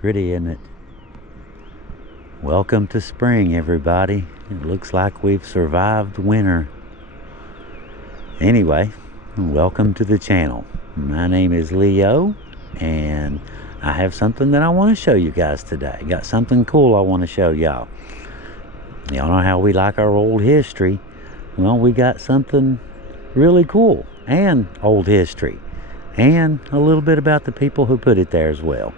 Pretty, isn't it? Welcome to spring, everybody. It looks like we've survived winter. Anyway, welcome to the channel. My name is Leo, and I have something that I want to show you guys today. Got something cool I want to show y'all. Y'all know how we like our old history. Well, we got something really cool and old history, and a little bit about the people who put it there as well.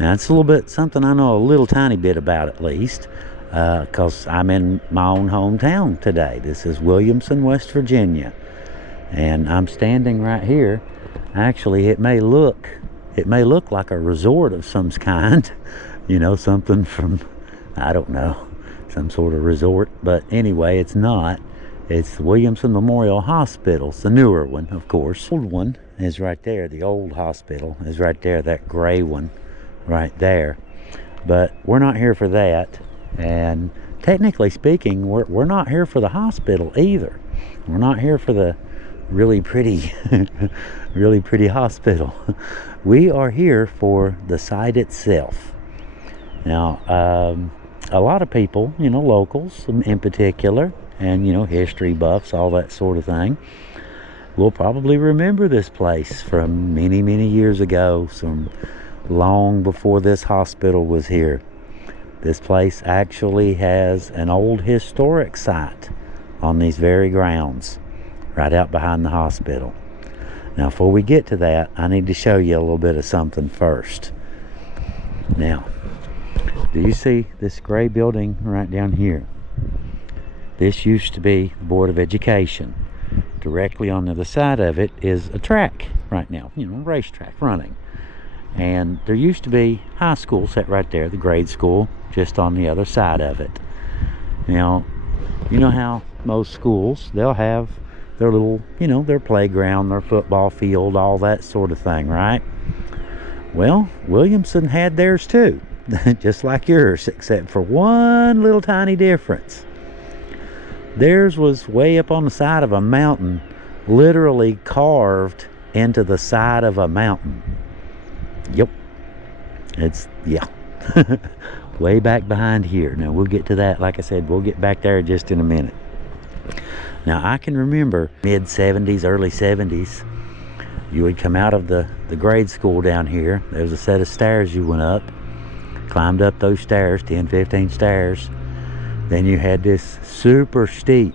Now, it's a little bit something I know a little tiny bit about, at least, because I'm in my own hometown today. This is Williamson, West Virginia, and I'm standing right here. Actually, it may look like a resort of some kind, you know, something from, I don't know, some sort of resort. But anyway, it's not. It's the Williamson Memorial Hospital. It's the newer one, of course. The old one is right there. The old hospital is right there, that gray one right there. But we're not here for that, and technically speaking, we're not here for the hospital either. We're not here for the really pretty really pretty hospital. We are here for the site itself. Now, a lot of people, you know, locals in particular, and you know, history buffs, all that sort of thing, will probably remember this place from many years ago, some long before this hospital was here. This place actually has an old historic site on these very grounds, right out behind the hospital. Now, before we get to that, I need to show you a little bit of something first. Now, do you see this gray building right down here? This used to be the Board of Education. Directly on the other side of it is a track right now, you know, racetrack running. And there used to be high school set right there, the grade school, just on the other side of it. Now, you know how most schools, they'll have their little, you know, their playground, their football field, all that sort of thing, right? Well, Williamson had theirs too, just like yours, except for one little tiny difference. Theirs was way up on the side of a mountain, literally carved into the side of a mountain. Yep, it's, yeah, way back behind here. Now, we'll get to that. Like I said, we'll get back there just in a minute. Now, I can remember mid-70s, early 70s, you would come out of the grade school down here. There was a set of stairs you went up, climbed up those stairs, 10, 15 stairs. Then you had this super steep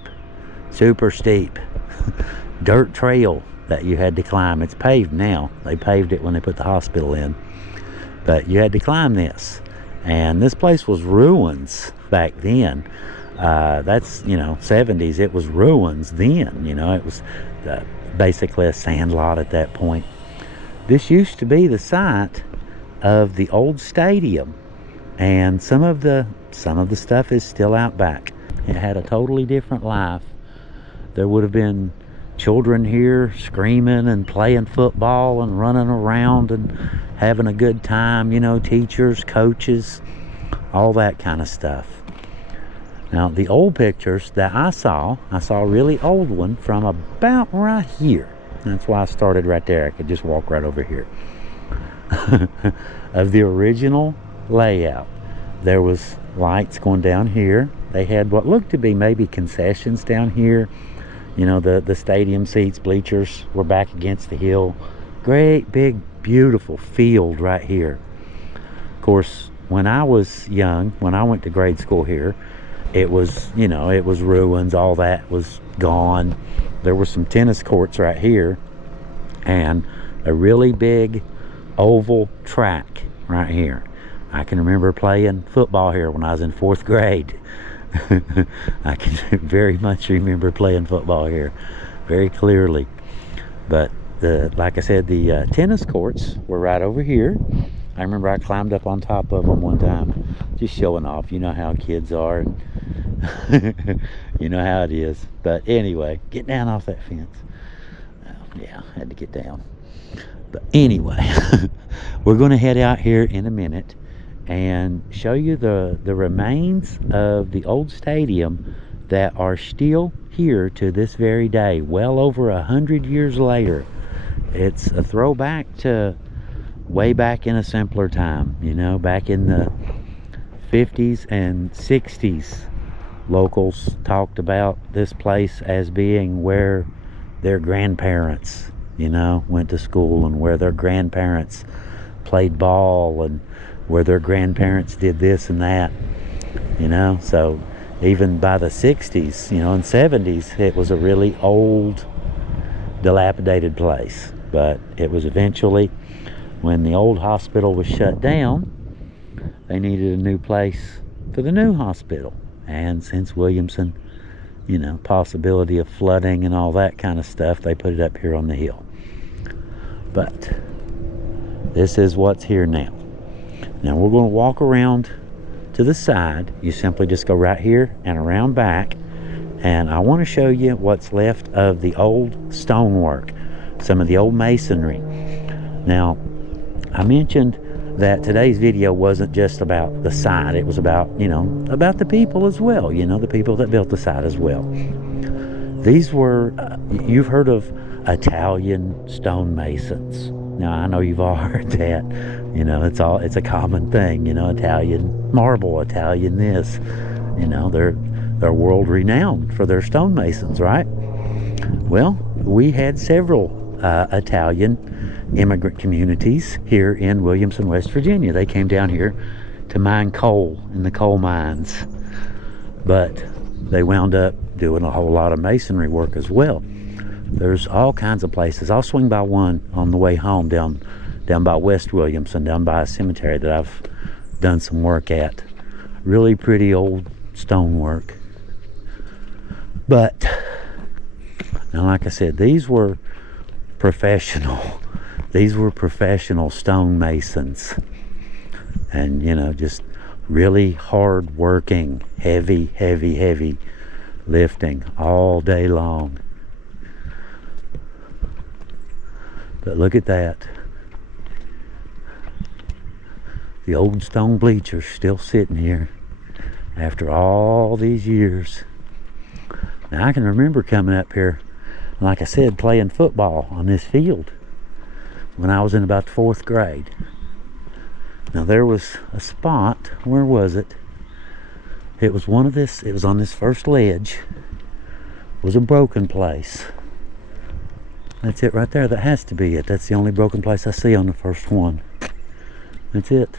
dirt trail that you had to climb. It's paved now. They paved it when they put the hospital in. But you had to climb this. And this place was ruins back then. That's, you know, 70s. It was ruins then. You know, it was basically a sand lot at that point. This used to be the site of the old stadium. And some of the stuff is still out back. It had a totally different life. There would have been children here screaming and playing football and running around and having a good time, you know, teachers, coaches, all that kind of stuff. Now, the old pictures that I saw a really old one from about right here. That's why I started right there. I could just walk right over here. Of the original layout. There was lights going down here. They had what looked to be maybe concessions down here. You know, the stadium seats, bleachers were back against the hill. Great big beautiful field right here. Of course, when I was young, when I went to grade school here, it was, you know, it was ruins. All that was gone. There were some tennis courts right here and a really big oval track right here. I can remember playing football here when I was in 4th grade. I can very much remember playing football here very clearly. But like I said, the tennis courts were right over here. I remember I climbed up on top of them one time, just showing off. You know how kids are. You know how it is. But anyway, get down off that fence. Yeah, I had to get down. But anyway, we're going to head out here in a minute and show you the remains of the old stadium that are still here to this very day, well over 100 years later. It's a throwback to way back in a simpler time, you know, back in the 50s and 60s. Locals talked about this place as being where their grandparents, you know, went to school, and where their grandparents played ball, and where their grandparents did this and that, you know. So even by the 60s, you know, and 70s, it was a really old, dilapidated place. But it was eventually, when the old hospital was shut down, they needed a new place for the new hospital. And since Williamson, you know, possibility of flooding and all that kind of stuff, they put it up here on the hill. But this is what's here now. Now we're going to walk around to the side. You simply just go right here and around back, and I want to show you what's left of the old stonework, some of the old masonry. Now, I mentioned that today's video wasn't just about the site. It was about, you know, about the people as well, you know, the people that built the site as well. These were, you've heard of Italian stonemasons. Now, I know you've all heard that, you know, it's a common thing, you know, Italian marble, Italian this, you know, they're world renowned for their stonemasons, right? Well, we had several Italian immigrant communities here in Williamson, West Virginia. They came down here to mine coal in the coal mines, but they wound up doing a whole lot of masonry work as well. There's all kinds of places. I'll swing by one on the way home down by West Williamson, down by a cemetery that I've done some work at. Really pretty old stonework. But now, like I said, these were professional stonemasons, and, you know, just really hard working, heavy lifting all day long. But look at that, the old stone bleachers still sitting here after all these years. Now, I can remember coming up here, like I said, playing football on this field when I was in about the 4th grade. Now, there was a spot, where was it? It was on this first ledge. It was a broken place. That's it right there. That has to be it. That's the only broken place I see on the first one. That's it.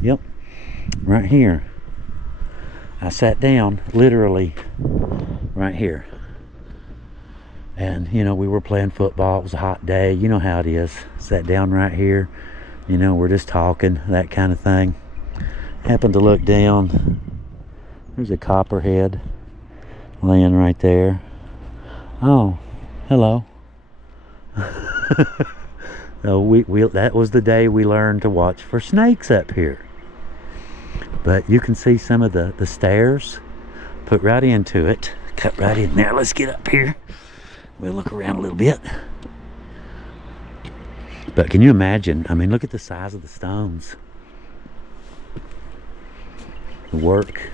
Yep. Right here. I sat down literally right here. And, you know, we were playing football. It was a hot day. You know how it is. Sat down right here. You know, we're just talking, that kind of thing. Happened to look down. There's a copperhead laying right there. Oh, hello. So that was the day we learned to watch for snakes up here. But you can see some of the stairs put right into it. Cut right in there. Let's get up here. We'll look around a little bit. But can you imagine? I mean, look at the size of the stones. The work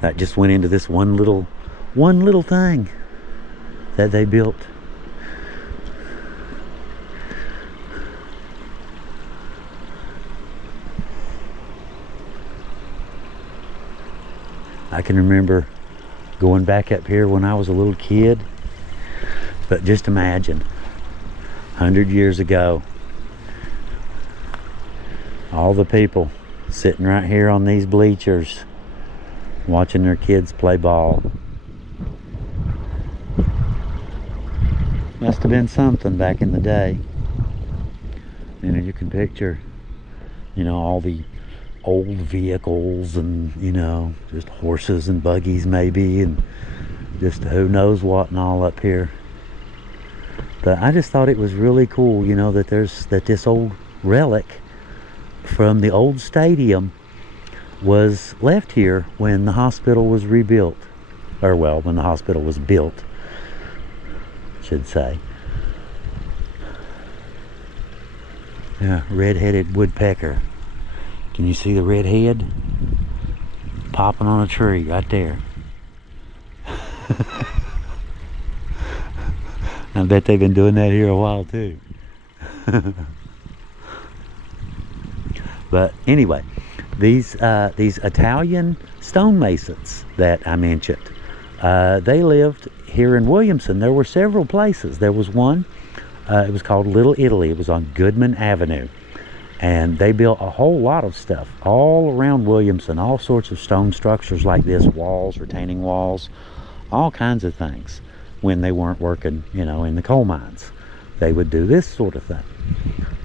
that just went into this one little thing that they built. I can remember going back up here when I was a little kid. But just imagine, 100 years ago, all the people sitting right here on these bleachers watching their kids play ball. Must have been something back in the day. You know, you can picture, you know, all the old vehicles and, you know, just horses and buggies maybe, and just who knows what and all up here. But I just thought it was really cool, you know, that this old relic from the old stadium was left here when the hospital was rebuilt. Or, well, when the hospital was built, I should say. Yeah, red-headed woodpecker. Can you see the red head? Popping on a tree right there. I bet they've been doing that here a while too. But anyway, these Italian stonemasons that I mentioned, they lived here in Williamson. There were several places. There was one, it was called Little Italy. It was on Goodman Avenue. And they built a whole lot of stuff all around Williamson, all sorts of stone structures like this, walls, retaining walls, all kinds of things. When they weren't working, you know, in the coal mines, they would do this sort of thing.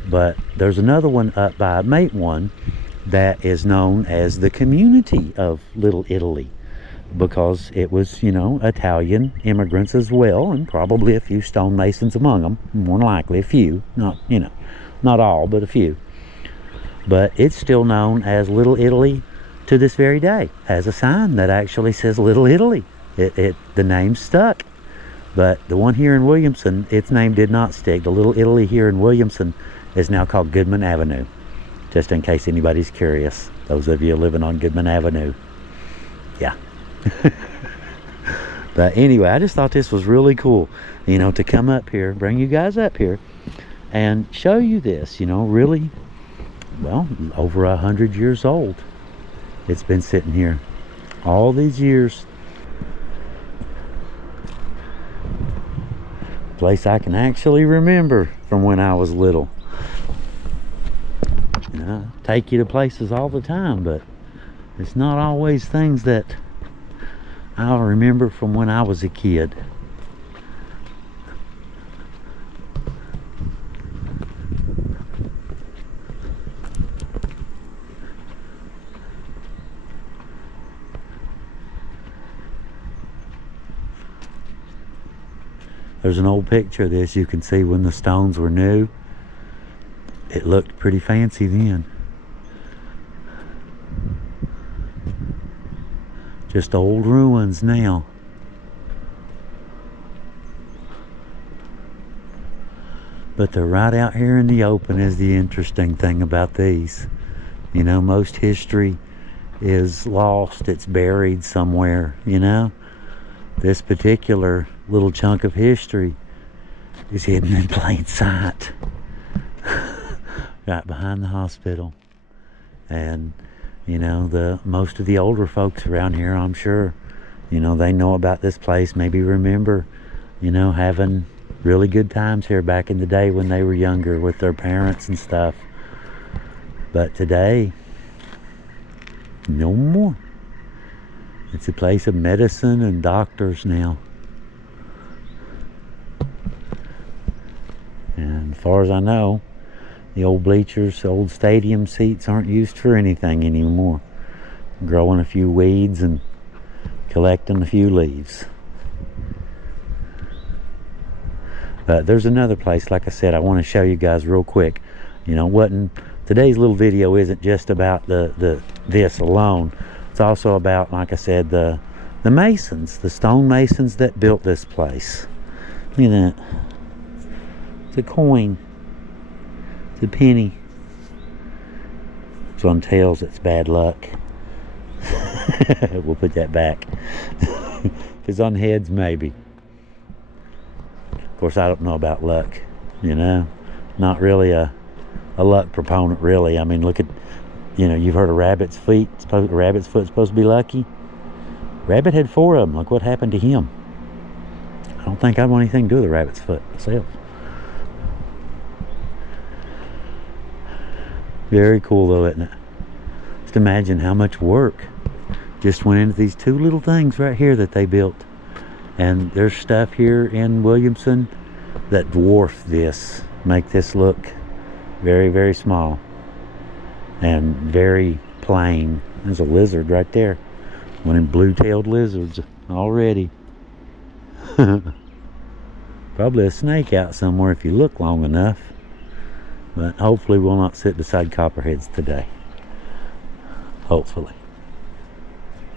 But there's another one up by Mate One that is known as the community of Little Italy, because it was, you know, Italian immigrants as well, and probably a few stonemasons among them, more than likely a few, not, you know, not all, but a few. But it's still known as Little Italy to this very day. Has a sign that actually says Little Italy. The name stuck. But the one here in Williamson, its name did not stick. The Little Italy here in Williamson is now called Goodman Avenue. Just in case anybody's curious. Those of you living on Goodman Avenue. Yeah. But anyway, I just thought this was really cool, you know, to come up here, bring you guys up here and show you this, you know, really, well, over 100 years old. It's been sitting here all these years. Place I can actually remember from when I was little. You know, I take you to places all the time, but it's not always things that I'll remember from when I was a kid. There's an old picture of this. You can see when the stones were new. It looked pretty fancy then. Just old ruins now. But they're right out here in the open is the interesting thing about these. You know, most history is lost. It's buried somewhere, you know. This particular little chunk of history is hidden in plain sight. Right behind the hospital. And you know, most of the older folks around here, I'm sure, you know, they know about this place, maybe remember, you know, having really good times here back in the day when they were younger with their parents and stuff. But today, no more. It's a place of medicine and doctors now. And as far as I know, the old bleachers, old stadium seats aren't used for anything anymore. Growing a few weeds and collecting a few leaves. But there's another place, like I said, I want to show you guys real quick. You know, today's little video isn't just about this alone. It's also about, like I said, the masons, the stone masons that built this place. Look at that. It's a coin. It's a penny. It's on tails, it's bad luck. We'll put that back. If it's on heads, maybe. Of course, I don't know about luck, you know. Not really a luck proponent, really. I mean, look at, you know, you've heard of rabbit's feet. Rabbit's foot's supposed to be lucky. Rabbit had 4 of them. Look what happened to him. I don't think I'd want anything to do with a rabbit's foot myself. Very cool though, isn't it? Just imagine how much work just went into these 2 little things right here that they built. And there's stuff here in Williamson that dwarf this, make this look very, very small and very plain. There's a lizard right there. One of them blue-tailed lizards already. Probably a snake out somewhere if you look long enough. But hopefully we'll not sit beside copperheads today. Hopefully.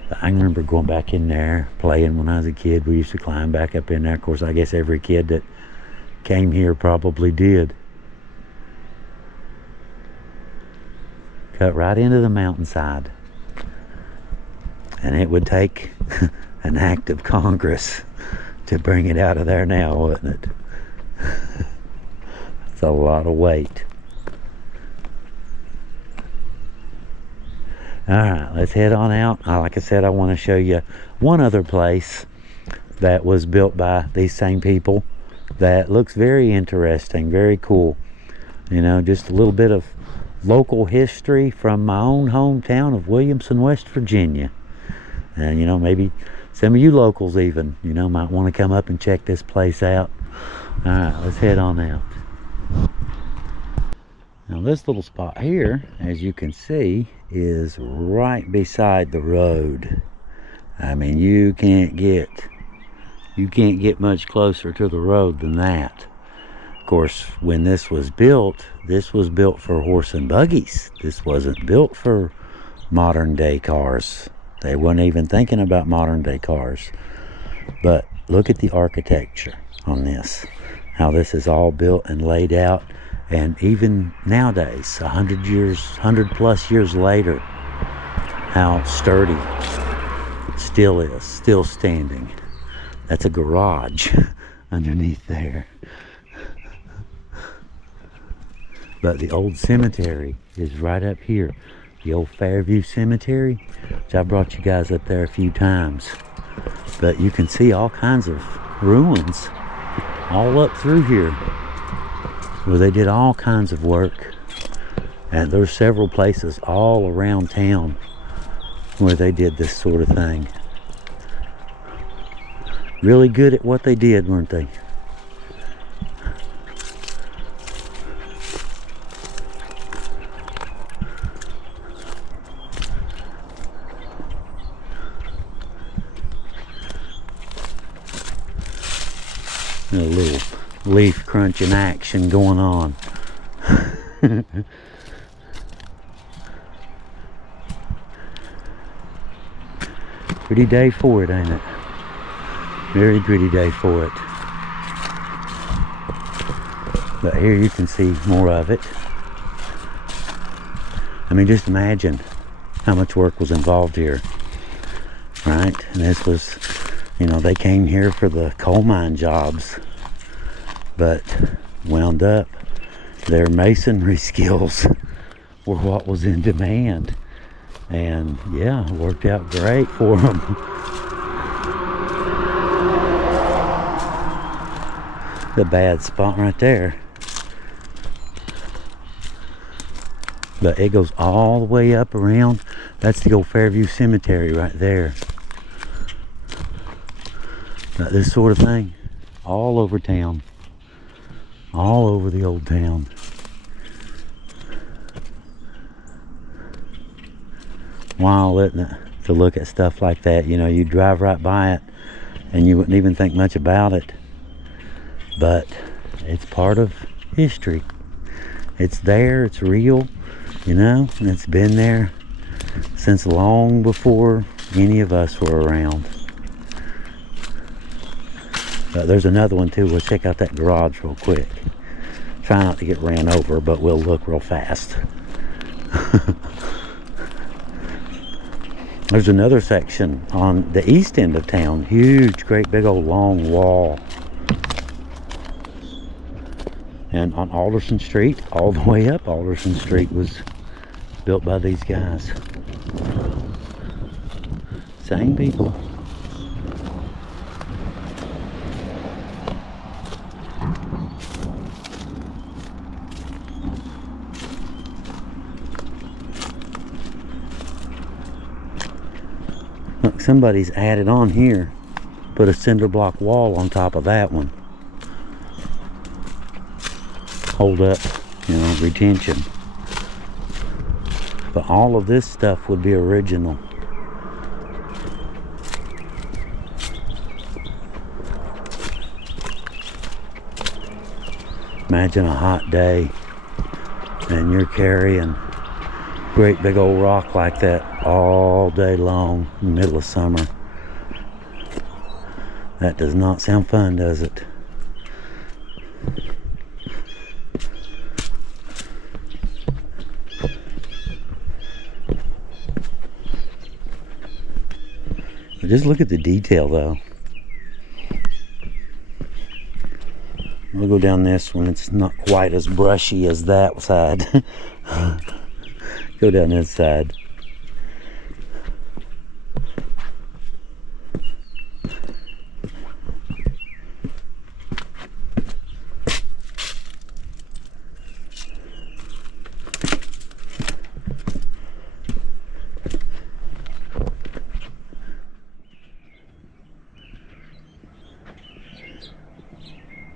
But I remember going back in there, playing when I was a kid. We used to climb back up in there. Of course, I guess every kid that came here probably did. Cut right into the mountainside. And it would take an act of Congress to bring it out of there now, wouldn't it? That's a lot of weight. Alright, let's head on out. Like I said, I want to show you one other place that was built by these same people that looks very interesting, very cool. You know, just a little bit of local history from my own hometown of Williamson, West Virginia. And, you know, maybe some of you locals even, you know, might want to come up and check this place out. Alright, let's head on out. Now this little spot here, as you can see, is right beside the road. I mean, you can't get much closer to the road than that. Of course, when this was built for horse and buggies. This wasn't built for modern day cars. They weren't even thinking about modern day cars. But look at the architecture on this. How this is all built and laid out. And even nowadays, 100 plus years later, how sturdy it still is, still standing. That's a garage underneath there. But the old cemetery is right up here. The old Fairview Cemetery, which I brought you guys up there a few times. But you can see all kinds of ruins all up through here, where they did all kinds of work. And there's several places all around town where they did this sort of thing. Really good at what they did, weren't they? A little leaf crunching action going on. Pretty day for it, ain't it? Very pretty day for it. But here you can see more of it. I mean, just imagine how much work was involved here, right? And this was, you know, they came here for the coal mine jobs, but wound up their masonry skills were what was in demand. And yeah, it worked out great for them. The bad spot right there. But it goes all the way up around. That's the old Fairview Cemetery right there. But this sort of thing all over town. All over the old town. Wild, isn't it? To look at stuff like that. You know, you drive right by it and you wouldn't even think much about it. But it's part of history. It's there, it's real, you know, and it's been there since long before any of us were around. There's another one too. We'll check out that garage real quick. Try not to get ran over, but we'll look real fast. There's another section on the east end of town. Huge, great big old long wall. And on Alderson Street, all the way up Alderson Street, was built by these guys. Same people. Look, somebody's added on here. Put a cinder block wall on top of that one. Hold up, you know, retention. But all of this stuff would be original. Imagine a hot day and you're carrying a great big old rock like that all day long in the middle of summer. That does not sound fun, does it? Just look at the detail though. we'll go down this one. It's not quite as brushy as that side. Go down this side.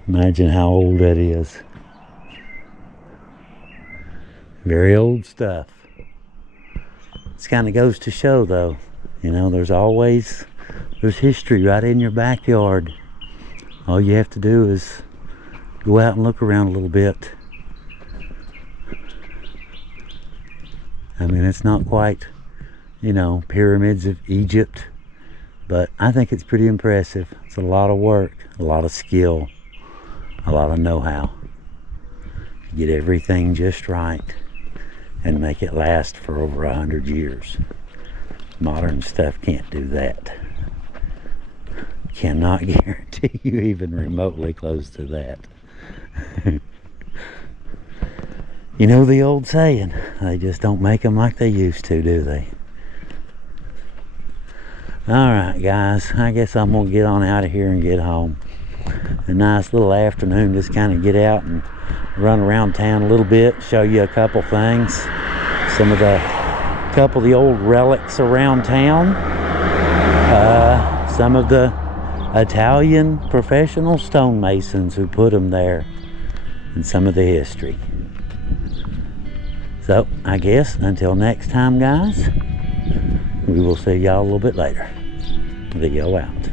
Imagine how old that is. Very old stuff. This kind of goes to show, though, you know, there's history right in your backyard. All you have to do is go out and look around a little bit. I mean, it's not quite, you know, pyramids of Egypt, but I think it's pretty impressive. It's a lot of work, a lot of skill, a lot of know-how. Get everything just right and make it last for over 100 years. Modern stuff can't do that. Cannot guarantee you even remotely close to that. You know the old saying, they just don't make them like they used to, do they? Alright guys, I guess I'm going to get on out of here and get home. A nice little afternoon, just kind of get out and run around town a little bit, show you a couple things, couple of the old relics around town, some of the Italian professional stonemasons who put them there, and some of the history. So I guess until next time guys, we will see y'all a little bit later. Video out.